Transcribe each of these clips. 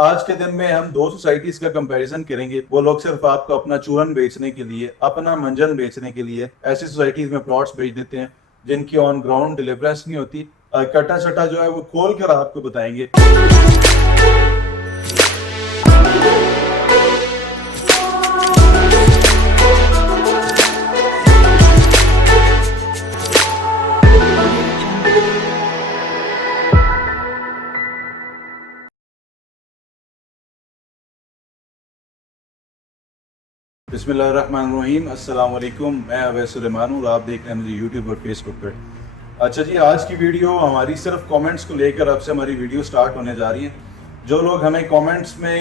آج کے دن میں ہم دو سوسائٹیز کا کمپیریزن کریں گے. وہ لوگ صرف آپ کو اپنا چورن بیچنے کے لیے, اپنا منجن بیچنے کے لیے ایسی سوسائٹیز میں پلاٹس بیچ دیتے ہیں جن کی آن گراؤنڈ ڈیلیورنس نہیں ہوتی. کٹا چٹا جو ہے وہ کھول کر آپ کو بتائیں گے. بسم اللہ الرحمن الرحیم. السلام علیکم. میں اویس سلیمان ہوں اور آپ دیکھ رہے ہیں مجھے یوٹیوب اور فیس بک پر. اچھا جی, آج کی ویڈیو ہماری صرف کامنٹس کو لے کر اب سے ہماری ویڈیو سٹارٹ ہونے جا رہی ہے. جو لوگ ہمیں کامنٹس میں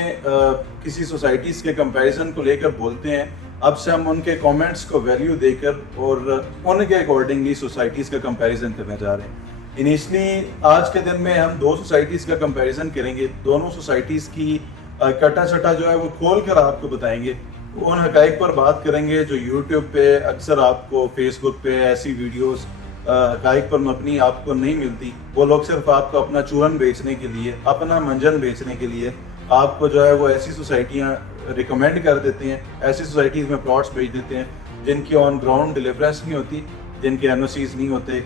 کسی سوسائٹیز کے کمپیریزن کو لے کر بولتے ہیں, اب سے ہم ان کے کامنٹس کو ویلیو دے کر اور ان کے اکارڈنگلی سوسائٹیز کا کمپیریزن کرنے جا رہے ہیں. انیشلی آج کے دن میں ہم دو سوسائٹیز کا کمپیریزن کریں گے. دونوں سوسائٹیز کی کٹا چٹا جو ہے وہ کھول کر آپ کو بتائیں گے. ان حقائق پر بات کریں گے جو یوٹیوب پہ اکثر آپ کو, فیس بک پہ ایسی ویڈیوز حقائق پر مبنی آپ کو نہیں ملتی. وہ لوگ صرف آپ کو اپنا چورن بیچنے کے لیے, اپنا منجن بیچنے کے لیے آپ کو جو ہے وہ ایسی سوسائٹیاں ریکمینڈ کر دیتے ہیں, ایسی سوسائٹیز میں پلاٹس بیچ دیتے ہیں جن کی آن گراؤنڈ ڈیلیورنس نہیں ہوتی, جن کے این او سیز نہیں ہوتے,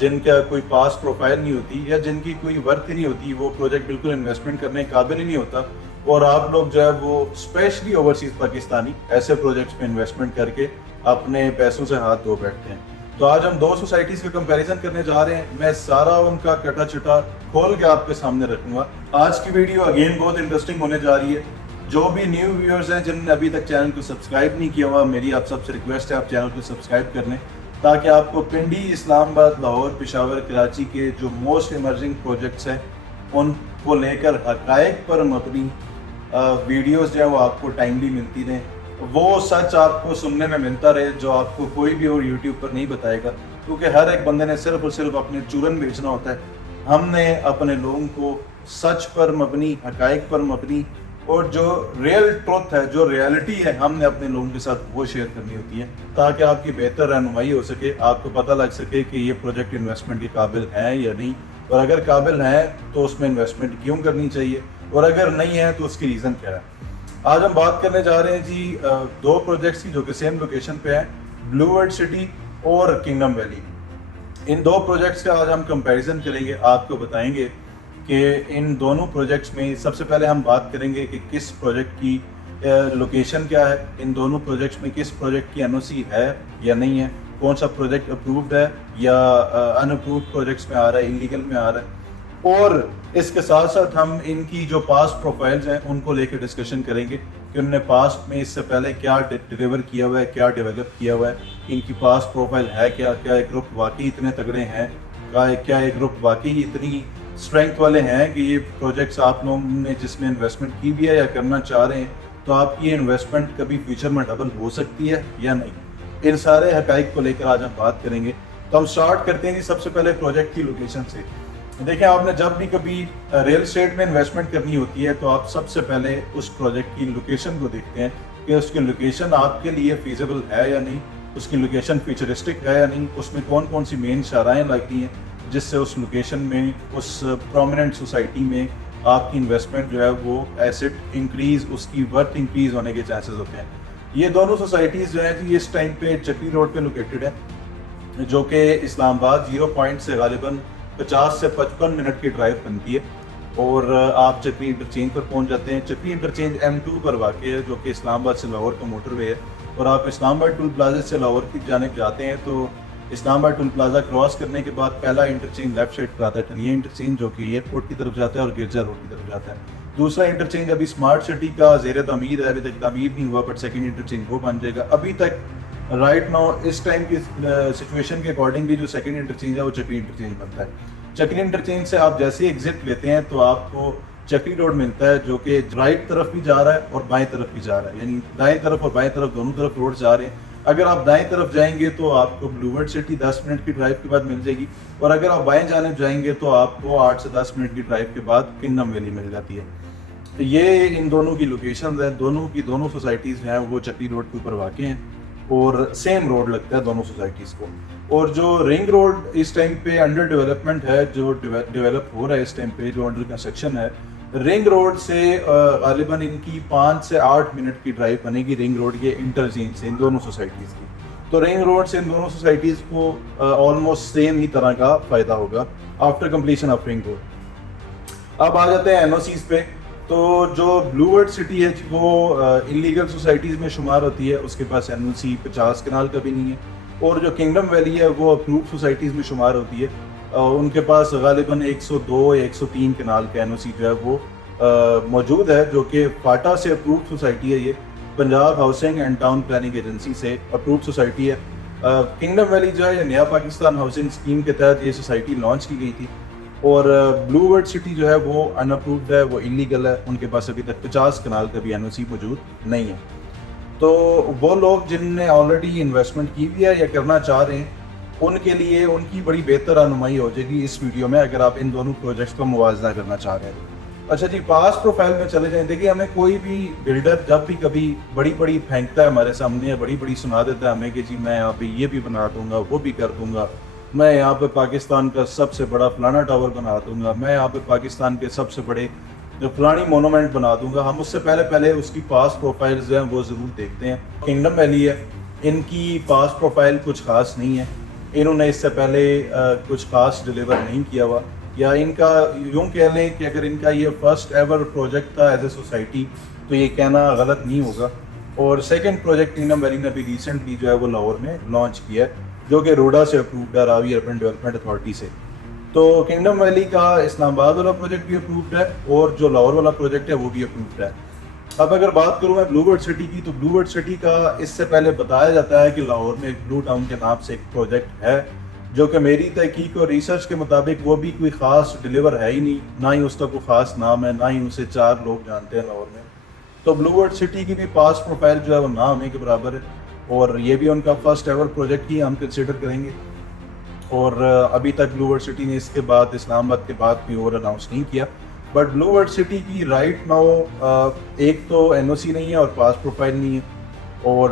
جن کا کوئی پاس پروفائل نہیں ہوتی, یا جن کی کوئی ورتھ نہیں ہوتی. وہ پروجیکٹ بالکل انویسٹمنٹ کرنے قابل ہی نہیں ہوتا. اور آپ لوگ جو ہے وہ اسپیشلی اوورسیز پاکستانی ایسے پروجیکٹس پہ انویسٹمنٹ کر کے اپنے پیسوں سے ہاتھ دھو بیٹھتے ہیں. تو آج ہم دو سوسائٹیز کا کمپیریزن کرنے جا رہے ہیں. میں سارا ان کا کٹا چٹا کھول کے آپ کے سامنے رکھوں گا. آج کی ویڈیو اگین بہت انٹرسٹنگ ہونے جا رہی ہے. جو بھی نیو ویورز ہیں جن نے ابھی تک چینل کو سبسکرائب نہیں کیا ہوا, میری آپ سب سے ریکویسٹ ہے آپ چینل کو سبسکرائب کر لیں تاکہ آپ کو پنڈی, اسلام آباد, لاہور, پشاور, کراچی کے جو موسٹ ایمرجنگ پروجیکٹس ہیں ان کو لے کر حقائق پر مبنی ویڈیوز جو ہے وہ آپ کو ٹائملی ملتی رہیں. وہ سچ آپ کو سننے میں ملتا رہے جو آپ کو کوئی بھی اور یوٹیوب پر نہیں بتائے گا, کیونکہ ہر ایک بندے نے صرف اور صرف اپنے چورن بیچنا ہوتا ہے. ہم نے اپنے لوگوں کو سچ پر مبنی, حقائق پر مبنی اور جو ریئل ٹروتھ ہے, جو ریالٹی ہے, ہم نے اپنے لوگوں کے ساتھ وہ شیئر کرنی ہوتی ہے تاکہ آپ کی بہتر رہنمائی ہو سکے, آپ کو پتہ لگ سکے کہ یہ پروجیکٹ انویسٹمنٹ کے قابل ہے یا نہیں, اور اگر قابل ہے تو اس میں انویسٹمنٹ کیوں کرنی چاہیے, اور اگر نہیں ہے تو اس کی ریزن کیا ہے. آج ہم بات کرنے جا رہے ہیں جی دو پروجیکٹس کی جو کہ سیم لوکیشن پہ ہیں, بلو ورلڈ سٹی اور کنگڈم ویلی. ان دو پروجیکٹس کا آج ہم کمپیریزن کریں گے, آپ کو بتائیں گے کہ ان دونوں پروجیکٹس میں سب سے پہلے ہم بات کریں گے کہ کس پروجیکٹ کی لوکیشن کیا ہے, ان دونوں پروجیکٹس میں کس پروجیکٹ کی این او سی ہے یا نہیں ہے, کون سا پروجیکٹ اپرووڈ ہے یا ان اپرووڈ پروجیکٹس میں آ رہا ہے, انلیگل میں آ رہا ہے. اور اس کے ساتھ ساتھ ہم ان کی جو پاسٹ پروفائلز ہیں ان کو لے کے ڈسکشن کریں گے کہ انہوں نے پاسٹ میں اس سے پہلے کیا ڈیلیور کیا ہوا ہے, کیا ڈیولپ کیا ہوا ہے, ان کی پاسٹ پروفائل ہے کیا ایک گروپ واقعی اتنے تگڑے ہیں, کیا ایک گروپ واقعی اتنی اسٹرینتھ والے ہیں کہ یہ پروجیکٹس آپ لوگوں نے جس میں انویسٹمنٹ کی بھی ہے یا کرنا چاہ رہے ہیں تو آپ کی یہ انویسٹمنٹ کبھی فیوچر میں ڈبل ہو سکتی ہے یا نہیں. ان سارے حقائق کو لے کر آج ہم بات کریں گے. تو ہم سٹارٹ کرتے ہیں جی سب سے پہلے پروجیکٹ کی لوکیشن سے. دیکھیں, آپ نے جب بھی کبھی ریئل اسٹیٹ میں انویسٹمنٹ کرنی ہوتی ہے تو آپ سب سے پہلے اس پروجیکٹ کی لوکیشن کو دیکھتے ہیں کہ اس کی لوکیشن آپ کے لیے فیزیبل ہے یا نہیں, اس کی لوکیشن فیوچرسٹک ہے یا نہیں, اس میں کون کون سی مین شاہراہیں لگتی ہیں جس سے اس لوکیشن میں, اس پرومیننٹ سوسائٹی میں آپ کی انویسٹمنٹ جو ہے وہ ایسٹ انکریز, اس کی ورتھ انکریز ہونے کے چانسز ہوتے ہیں. یہ دونوں سوسائٹیز جو ہیں جی اس ٹائم پہ چکری روڈ پہ لوکیٹڈ ہے جو کہ اسلام آباد 0 پوائنٹ سے غالباً 50 سے 55 منٹ کی ڈرائیو بنتی ہے, اور آپ چکری انٹرچینج پر پہنچ جاتے ہیں. چکری انٹرچینج M2 پر واقع ہے جو کہ اسلام آباد سے لاہور کا موٹر وے ہے, اور آپ اسلام آباد ٹول پلازا سے لاہور کی جانب جاتے ہیں تو اسلام آباد ٹول پلازا کراس کرنے کے بعد پہلا انٹرچینج لیفٹ سائڈ پر آتا ہے ٹنیا انٹرچینج جو کہ ایئرپورٹ کی طرف جاتا ہے اور گرجا روڈ کی طرف جاتا ہے. دوسرا انٹرچینج ابھی اسمارٹ سٹی کا زیر تعمیر ہے, ابھی تک تعمیر نہیں ہوا, بٹ سیکنڈ انٹرچینج وہ بن جائے گا. ابھی تک رائٹ ناؤ اس ٹائم کی سچویشن کے اکارڈنگلی جو سیکنڈ انٹرچینج ہے وہ چکری انٹرچینج بنتا ہے. چکری انٹرچینج سے آپ جیسے ایگزٹ لیتے ہیں تو آپ کو چکری روڈ ملتا ہے جو کہ رائٹ طرف بھی جا رہا ہے اور بائیں طرف بھی جا رہا ہے, یعنی دائیں طرف اور بائیں طرف دونوں طرف روڈ جا رہے ہیں. اگر آپ دائیں طرف جائیں گے تو آپ کو بلو ورلڈ سٹی 10 منٹ کی ڈرائیو کے بعد مل جائے گی, اور اگر آپ بائیں جانب جائیں گے تو آپ کو 8 سے 10 منٹ کی ڈرائیو کے بعد کنگڈم ویلی مل جاتی ہے. یہ ان دونوں کی لوکیشنز ہیں, دونوں سوسائٹیز ہیں وہ چکری روڈ کے اوپر واقع ہیں اور سیم روڈ لگتا ہے دونوں سوسائٹیز کو. اور جو رنگ روڈ اس ٹائم پہ انڈر ڈیولپمنٹ ہے, جو ڈیولپ ہو رہا ہے اس ٹائم پہ, جو انڈر کنسٹرکشن ہے, رنگ روڈ سے غالباً ان کی 5 سے 8 منٹ کی ڈرائیو بنے گی رنگ روڈ کے انٹرچینج سے ان دونوں سوسائٹیز کی. تو رنگ روڈ سے ان دونوں سوسائٹیز کو آلموسٹ سیم ہی طرح کا فائدہ ہوگا after completion of ring road. اب آ جاتے ہیں NOCs پہ. تو جو بلو ورڈ سٹی ہے وہ انلیگل سوسائٹیز میں شمار ہوتی ہے, اس کے پاس NOC 50 کنال کا بھی نہیں ہے. اور جو کنگڈم ویلی ہے وہ اپرووڈ سوسائٹیز میں شمار ہوتی ہے, ان کے پاس غالباً 102 یا 103 کنال کا NOC جو ہے وہ موجود ہے, جو کہ فاٹا سے اپرووڈ سوسائٹی ہے. یہ Punjab housing and town planning agency سے اپرووڈ سوسائٹی ہے. کنگڈم ویلی جو ہے یہ نیا پاکستان ہاؤسنگ اسکیم کے تحت یہ سوسائٹی لانچ کی گئی تھی. اور بلو ورڈ سٹی جو ہے وہ ان اپرووڈ ہے, وہ انلیگل ہے, ان کے پاس ابھی تک 50 کنال کا بھی NOC موجود نہیں ہے. تو وہ لوگ جن نے آلریڈی انویسٹمنٹ کی ہوئی ہے یا کرنا چاہ رہے ہیں, ان کے لیے ان کی بڑی بہتر رہنمائی ہو جائے گی اس ویڈیو میں, اگر آپ ان دونوں پروجیکٹس کا موازنہ کرنا چاہ رہے ہیں. اچھا جی, پاس پروفائل میں چلے جائیں. دیکھیے, ہمیں کوئی بھی بلڈر جب بھی کبھی بڑی بڑی پھینکتا ہے ہمارے سامنے, بڑی بڑی سنا دیتا ہے ہمیں کہ جی میں یہاں پہ یہ بھی بنا دوں گا, وہ بھی کر دوں گا, میں یہاں پہ پاکستان کا سب سے بڑا فلانا ٹاور بنا دوں گا, میں یہاں پہ پاکستان کے سب سے بڑے فلانی مونومنٹ بنا دوں گا. ہم اس سے پہلے اس کی پاس پروفائلز جو ہیں وہ ضرور دیکھتے ہیں. کنگڈم ویلی ہے, ان کی پاس پروفائل کچھ خاص نہیں ہے. انہوں نے اس سے پہلے کچھ خاص ڈیلیور نہیں کیا ہوا, یا ان کا یوں کہہ لیں کہ اگر ان کا یہ فرسٹ ایور پروجیکٹ تھا ایز اے سوسائٹی تو یہ کہنا غلط نہیں ہوگا. اور سیکنڈ پروجیکٹ کنگڈم ویلی نے بھی ریسنٹلی جو ہے وہ لاہور میں لانچ کیا ہے, جو کہ روڈا سے اپرووڈ ہے, راوی اربن ڈیولپمنٹ اتھارٹی سے. تو کنگڈم ویلی کا اسلام آباد والا پروجیکٹ بھی اپرووڈ ہے, اور جو لاہور والا پروجیکٹ ہے وہ بھی اپرووڈ ہے. اب اگر بات کروں میں بلو ورڈ سٹی کی, تو بلو ورڈ سٹی کا اس سے پہلے بتایا جاتا ہے کہ لاہور میں ایک بلو ٹاؤن کے نام سے ایک پروجیکٹ ہے, جو کہ میری تحقیق اور ریسرچ کے مطابق وہ بھی کوئی خاص ڈیلیور ہے ہی نہیں, نہ ہی اس کا کوئی خاص نام ہے, نہ ہی اسے 4 لوگ جانتے ہیں لاہور میں. تو بلو ورڈ سٹی کی بھی پاس پروفائل جو ہے وہ نہ ہونے کے برابر ہے, اور یہ بھی ان کا فرسٹ ایور پروجیکٹ ہی ہم کنسیڈر کریں گے. اور ابھی تک بلو ورڈ سٹی نے اس کے بعد اسلام آباد کے بعد کوئی اور اناؤنس نہیں کیا. بٹ بلو ورڈ سٹی کی رائٹ ناؤ ایک تو NOC نہیں ہے اور پاس پروفائل نہیں ہے, اور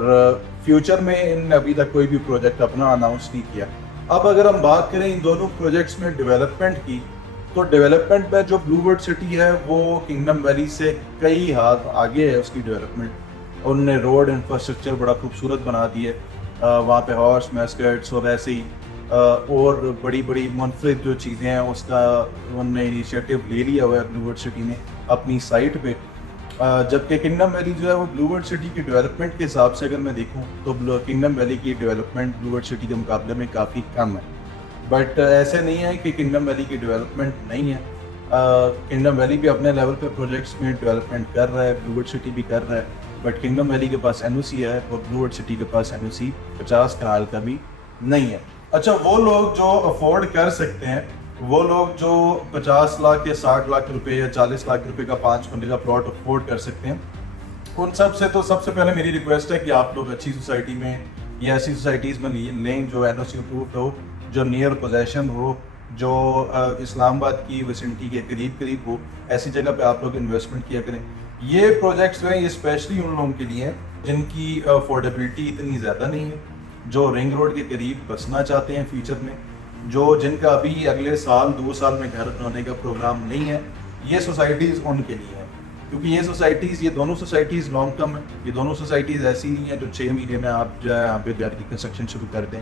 فیوچر میں ان نے ابھی تک کوئی بھی پروجیکٹ اپنا اناؤنس نہیں کیا. اب اگر ہم بات کریں ان دونوں پروجیکٹس میں ڈیولپمنٹ کی, تو ڈیولپمنٹ میں جو بلو ورڈ سٹی ہے وہ کنگڈم ویلی سے کئی ہاتھ آگے ہے اس کی ڈیولپمنٹ. انہوں نے روڈ انفراسٹرکچر بڑا خوبصورت بنا دی ہے, وہاں پہ ہارس میسکٹس اور ایسے ہی اور بڑی بڑی منفرد جو چیزیں ہیں اس کا انہوں نے انیشیٹو لے لیا ہوا ہے بلو ورڈ سٹی نے اپنی سائٹ پہ. جبکہ کنگڈم ویلی جو ہے وہ بلو ورڈ سٹی کی ڈیولپمنٹ کے حساب سے اگر میں دیکھوں تو کنگڈم ویلی کی ڈیولپمنٹ بلو ورڈ سٹی کے مقابلے میں کافی کم ہے. بٹ ایسے نہیں ہے کہ کنگڈم ویلی کی ڈیولپمنٹ نہیں ہے, کنگڈم ویلی بھی اپنے لیول پہ پروجیکٹس میں ڈیولپمنٹ کر رہا ہے, بلو ورڈ سٹی بھی کر رہا ہے. بٹ کنگڈم ویلی کے پاس NOC ہے اور بلو ورڈ سٹی کے پاس NOC 50 کنال کا بھی نہیں ہے. اچھا, وہ لوگ جو افورڈ کر سکتے ہیں, وہ لوگ جو 50 لاکھ یا 60 لاکھ روپے یا 40 لاکھ روپے کا 5 کنڈے کا پلاٹ افورڈ کر سکتے ہیں, ان سب سے پہلے میری ریکویسٹ ہے کہ آپ لوگ اچھی سوسائٹی میں یا ایسی سوسائٹیز میں لیں جو NOC اپرووڈ ہو, جو نیئر پوزیشن ہو, جو اسلام آباد کی ویسنٹی کے قریب ہو. ایسی جگہ پہ آپ لوگ انویسٹمنٹ کیا کریں. یہ پروجیکٹس جو ہیں یہ اسپیشلی ان لوگوں کے لیے ہیں جن کی افورڈیبلٹی اتنی زیادہ نہیں ہے, جو رنگ روڈ کے قریب بسنا چاہتے ہیں فیوچر میں, جن کا ابھی اگلے سال 2 سال میں گھر بنانے کا پروگرام نہیں ہے. یہ سوسائٹیز ان کے لیے ہیں, کیونکہ یہ دونوں سوسائٹیز لانگ ٹرم ہیں. یہ دونوں سوسائٹیز ایسی نہیں ہیں جو 6 مہینے میں آپ جو ہے یہاں پہ گھر کی کنسٹرکشن شروع کر دیں.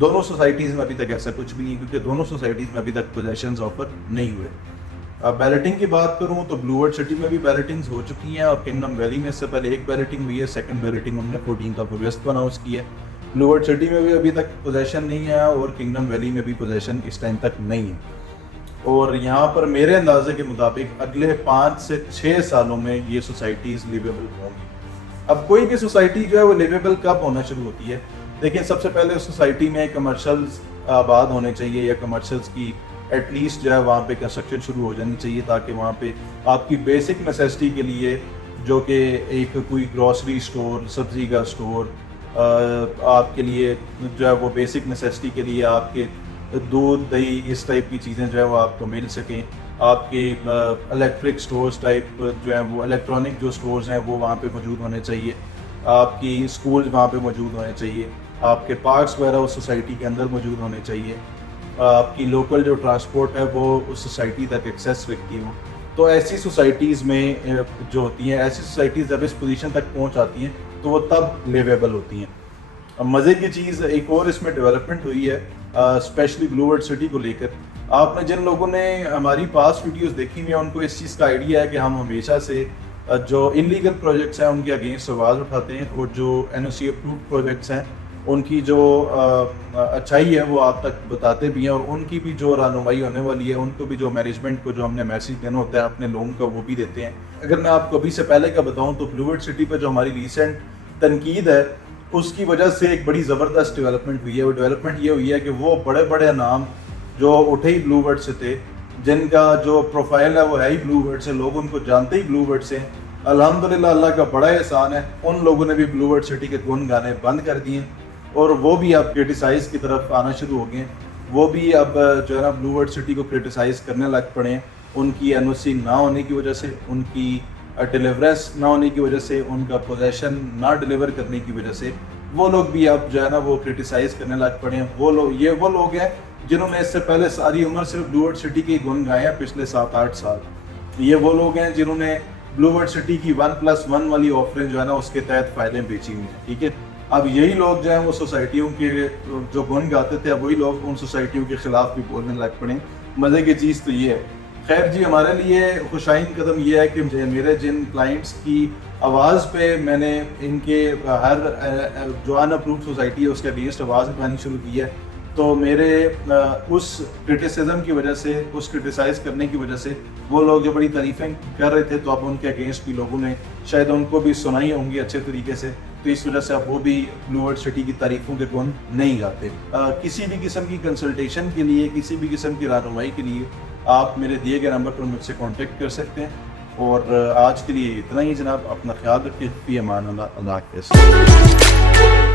دونوں سوسائٹیز میں ابھی تک ایسا کچھ بھی نہیں, کیونکہ دونوں سوسائٹیز میں ابھی تک پوزیشنز آفر نہیں ہوئے. بیلٹنگ کی بات کروں تو بلو ورڈ سٹی میں بھی بیلٹنگز ہو چکی ہیں, اور کنگڈم ویلی میں اس سے پہلے ایک بیلٹنگ ہوئی ہے. سیکنڈ بیلٹنگ ہم نے 14 اگست کو اناؤنس کی ہے. بلو ورڈ سٹی میں بھی ابھی تک پوزیشن نہیں ہے, اور کنگڈم ویلی میں بھی پوزیشن اس ٹائم تک نہیں ہے. اور یہاں پر میرے اندازے کے مطابق اگلے 5 سے 6 سالوں میں یہ سوسائٹیز لیویبل ہوں گی. اب کوئی بھی سوسائٹی جو ہے وہ لیویبل کب ہونا شروع ہوتی ہے؟ دیکھیں, سب سے پہلے سوسائٹی میں کمرشلز آباد ہونے چاہیے, یا کمرشلز کی ایٹ لیسٹ جو ہے وہاں پہ کنسٹرکشن شروع ہو جانی چاہیے, تاکہ وہاں پہ آپ کی بیسک نیسیسٹی کے لیے, جو کہ ایک کوئی گروسری اسٹور, سبزی کا اسٹور, آپ کے لیے جو ہے وہ بیسک نیسیسٹی کے لیے آپ کے دودھ دہی اس ٹائپ کی چیزیں جو ہے وہ آپ کو مل سکیں. آپ کے الیکٹرک سٹورز ٹائپ جو ہیں وہ الیکٹرانک جو سٹورز ہیں وہ وہاں پہ موجود ہونے چاہیے. آپ کی اسکول وہاں پہ موجود ہونے چاہیے. آپ کے پارکس وغیرہ اس سوسائٹی کے اندر موجود ہونے چاہیے. آپ کی لوکل جو ٹرانسپورٹ ہے وہ اس سوسائٹی تک ایکسیس رکھتی ہوں. تو ایسی سوسائٹیز میں جو ہوتی ہیں، ایسی سوسائٹیز جب اس پوزیشن تک پہنچ آتی ہیں تو وہ تب لیویبل ہوتی ہیں. مزے کی چیز ایک اور اس میں ڈیولپمنٹ ہوئی ہے اسپیشلی بلو ورلڈ سٹی کو لے کر. آپ نے جن لوگوں نے ہماری پاسٹ ویڈیوز دیکھی ہوئی ہیں ان کو اس چیز کا آئیڈیا ہے کہ ہم ہمیشہ سے جو انلیگل پروجیکٹس ہیں ان کے اگینسٹ آواز اٹھاتے ہیں، اور جو NOC اپرووڈ پروجیکٹس ہیں ان کی جو اچھائی ہے وہ آپ تک بتاتے بھی ہیں، اور ان کی بھی جو رہنمائی ہونے والی ہے، ان کو بھی جو مینجمنٹ کو جو ہم نے میسیج دینا ہوتا ہے اپنے لوگوں کا وہ بھی دیتے ہیں. اگر میں آپ کو ابھی سے پہلے کا بتاؤں تو بلو ورلڈ سٹی پہ جو ہماری ریسنٹ تنقید ہے اس کی وجہ سے ایک بڑی زبردست ڈیولپمنٹ ہوئی ہے. وہ ڈیولپمنٹ یہ ہوئی ہے کہ وہ بڑے بڑے نام جو اٹھے ہی بلو ورلڈ سے تھے، جن کا جو پروفائل ہے وہ ہے ہی بلو ورلڈ سے، لوگ ان کو جانتے ہی بلو ورلڈ سے، الحمدللہ اللہ کا بڑا احسان ہے، ان لوگوں نے بھی بلو ورلڈ سٹی کے گن گانے بند کر دیے اور وہ بھی اب کرٹیسائز کی طرف آنا شروع ہو گئے ہیں. وہ بھی اب جو ہے نا بلو ورلڈ سٹی کو کرٹیسائز کرنے لگ پڑے ہیں، ان کی NOC نہ ہونے کی وجہ سے، ان کی ڈیلیورنس نہ ہونے کی وجہ سے، ان کا پوزیشن نہ ڈیلیور کرنے کی وجہ سے وہ لوگ بھی اب جو ہے نا وہ کرٹیسائز کرنے لگ پڑے ہیں. وہ لوگ ہیں جنہوں نے اس سے پہلے ساری عمر صرف بلو ورلڈ سٹی کے گن گائے ہیں پچھلے 7-8 سال. یہ وہ لوگ ہیں جنہوں نے بلو ورلڈ سٹی کی 1+1 والی آفرنگ جو ہے نا اس کے تحت فائدیں بیچی ہوئی ہیں. ٹھیک ہے، اب یہی لوگ جو ہیں وہ سوسائٹیوں کے جو گن گاتے تھے اب وہی لوگ ان سوسائٹیوں کے خلاف بھی بولنے لگ پڑے. مزے کی چیز تو یہ ہے. خیر جی، ہمارے لیے خوشائن قدم یہ ہے کہ میرے جن کلائنٹس کی آواز پہ میں نے ان کے ہر جو ان اپرووڈ سوسائٹی ہے اس کے اگینسٹ آواز اٹھانی شروع کی ہے، تو میرے اس کرٹیسزم کی وجہ سے، اس کرٹیسائز کرنے کی وجہ سے وہ لوگ جو بڑی تعریفیں کر رہے تھے تو اب ان کے اگینسٹ بھی لوگوں نے شاید ان کو بھی سنائی ہوں گی اچھے طریقے سے، تو اس وجہ سے اب وہ بھی بلو ورلڈ سٹی کی تعریفوں کے گن نہیں گاتے. کسی بھی قسم کی کنسلٹیشن کے لیے، کسی بھی قسم کی رہنمائی کے لیے آپ میرے دیے گئے نمبر پر مجھ سے کانٹیکٹ کر سکتے ہیں. اور آج کے لیے اتنا ہی جناب، اپنا خیال رکھیں. فی امان اللہ. اللہ حافظ.